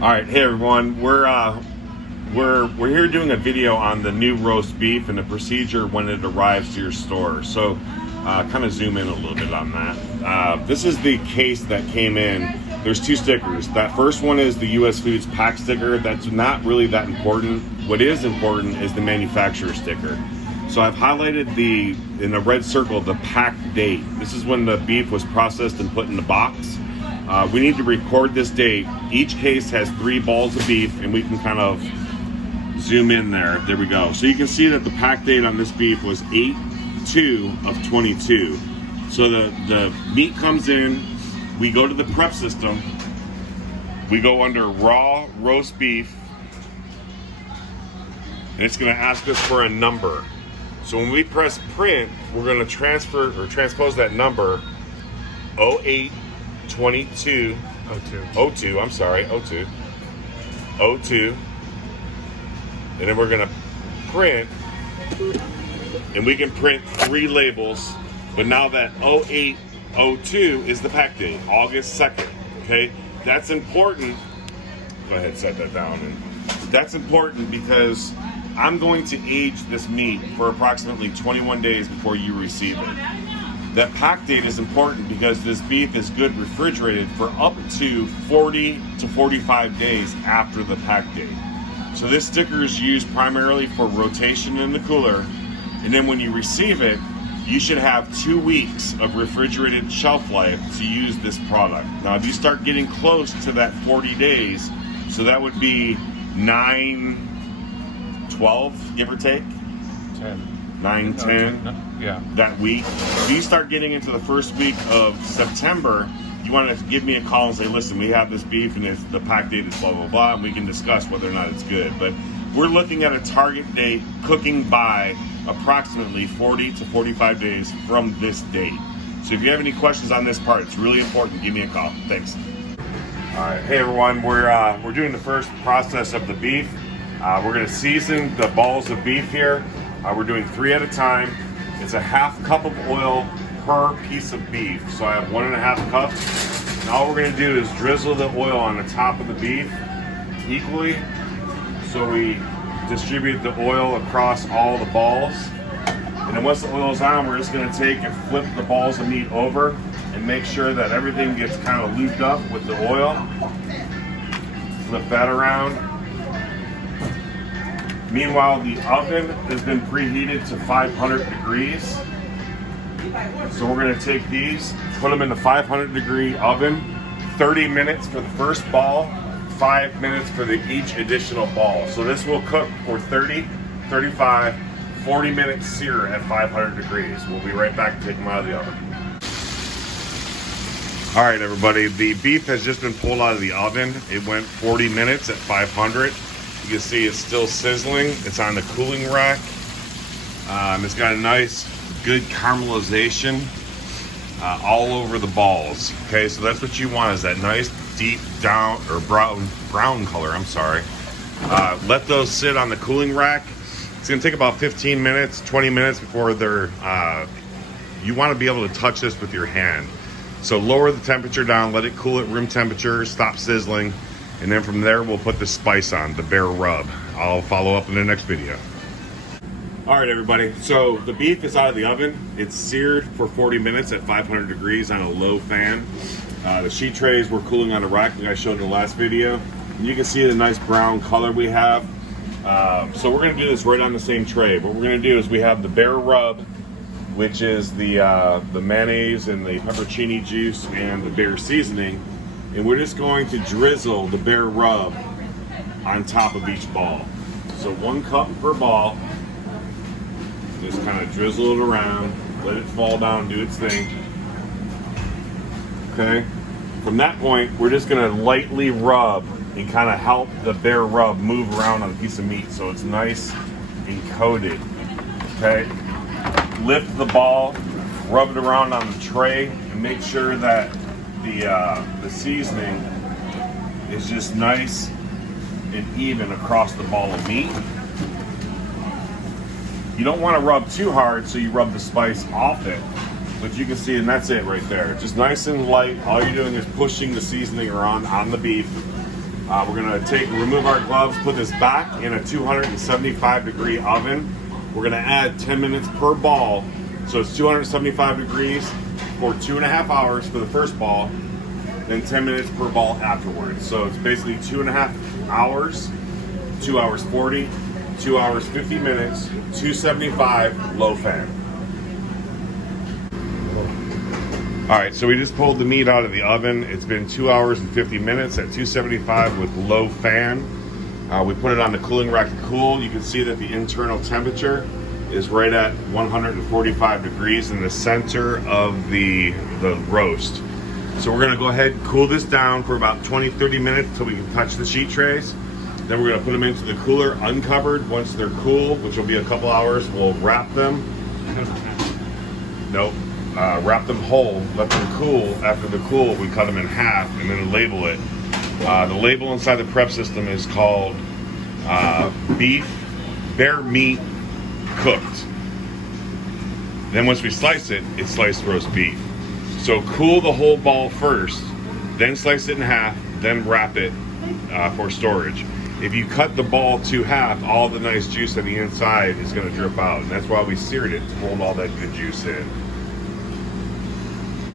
All right, hey everyone, we're here doing a video on the new roast beef and the procedure when it arrives to your store. So, kind of zoom in a little bit on that. This is the case that came in. There's two stickers. That first one is the US Foods pack sticker. That's not really that important. What is important is the manufacturer sticker. So I've highlighted in the red circle the pack date. This is when the beef was processed and put in the box. We need to record this date. Each case has 3 balls of beef, and we can kind of zoom in there. There we go. So you can see that the pack date on this beef was 8/2/22. So the meat comes in, we go to the prep system, we go under raw roast beef, and it's gonna ask us for a number. So when we press print, we're gonna transpose that number 08/22 02, I'm sorry, 02, and then we're gonna print, and we can print 3 labels, but now that 08/02 is the pack date, August 2nd, okay? That's important. Go ahead, set that down. And that's important because I'm going to age this meat for approximately 21 days before you receive it. That pack date is important because this beef is good refrigerated for up to 40 to 45 days after the pack date. So this sticker is used primarily for rotation in the cooler, and then when you receive it, you should have 2 weeks of refrigerated shelf life to use this product. Now if you start getting close to that 40 days, so that would be 9/12, give or take? 9/10. Yeah. That week. If you start getting into the first week of September, you want to give me a call and say, listen, we have this beef and the pack date is blah, blah, blah, and we can discuss whether or not it's good. But we're looking at a target date cooking by approximately 40 to 45 days from this date. So if you have any questions on this part, it's really important. Give me a call. Thanks. All right. Hey, everyone. We're doing the first process of the beef. We're going to season the balls of beef here. We're doing 3 at a time. It's a 1/2 cup of oil per piece of beef. So I have 1.5 cups. And all we're gonna do is drizzle the oil on the top of the beef equally. So we distribute the oil across all the balls. And then once the oil's on, we're just gonna take and flip the balls of meat over and make sure that everything gets kind of lubed up with the oil. Flip that around. Meanwhile, the oven has been preheated to 500 degrees. So we're gonna take these, put them in the 500-degree oven, 30 minutes for the first ball, 5 minutes for each additional ball. So this will cook for 30, 35, 40 minutes sear at 500 degrees. We'll be right back to take them out of the oven. All right, everybody, the beef has just been pulled out of the oven. It went 40 minutes at 500. You can see it's still sizzling. It's on the cooling rack. It's got a nice, good caramelization all over the balls. Okay, so that's what you want, is that nice, deep down or brown color. I'm sorry. Let those sit on the cooling rack. It's gonna take about 15 minutes, 20 minutes before they're. You want to be able to touch this with your hand. So lower the temperature down, let it cool at room temperature, stop sizzling. And then from there, we'll put the spice on, the Bear Rub. I'll follow up in the next video. All right, everybody. So the beef is out of the oven. It's seared for 40 minutes at 500 degrees on a low fan. The sheet trays were cooling on the rack like I showed in the last video. And you can see the nice brown color we have. So we're gonna do this right on the same tray. What we're gonna do is we have the Bear Rub, which is the mayonnaise and the peppercini juice and the Bear seasoning. And we're just going to drizzle the Bear Rub on top of each ball. So 1 cup per ball. Just kind of drizzle it around, let it fall down, do its thing. Okay? From that point, we're just gonna lightly rub and kind of help the Bear Rub move around on a piece of meat so it's nice and coated. Okay? Lift the ball, rub it around on the tray, and make sure that the seasoning is just nice and even across the ball of meat. You don't want to rub too hard, so you rub the spice off it. But you can see, and that's it right there. Just nice and light. All you're doing is pushing the seasoning around on the beef. We're gonna remove our gloves, put this back in a 275-degree oven. We're gonna add 10 minutes per ball. So it's 275 degrees for 2.5 hours for the first ball, then 10 minutes per ball afterwards. So it's basically 2.5 hours, 2 hours 40, 2 hours 50 minutes, 275 low fan. All right, so we just pulled the meat out of the oven. It's been 2 hours and 50 minutes at 275 with low fan. We put it on the cooling rack to cool. You can see that the internal temperature is right at 145 degrees in the center of the roast. So we're gonna go ahead and cool this down for about 20-30 minutes until we can touch the sheet trays. Then we're gonna put them into the cooler uncovered. Once they're cool, which will be a couple hours, we'll wrap them. Nope. Wrap them whole, let them cool. After the cool, we cut them in half and then label it. The label inside the prep system is called beef, bear meat cooked. Then once we slice it, it's sliced roast beef. So cool the whole ball first, then slice it in half, then wrap it for storage. If you cut the ball to half, all the nice juice on the inside is going to drip out, and that's why we seared it to hold all that good juice in.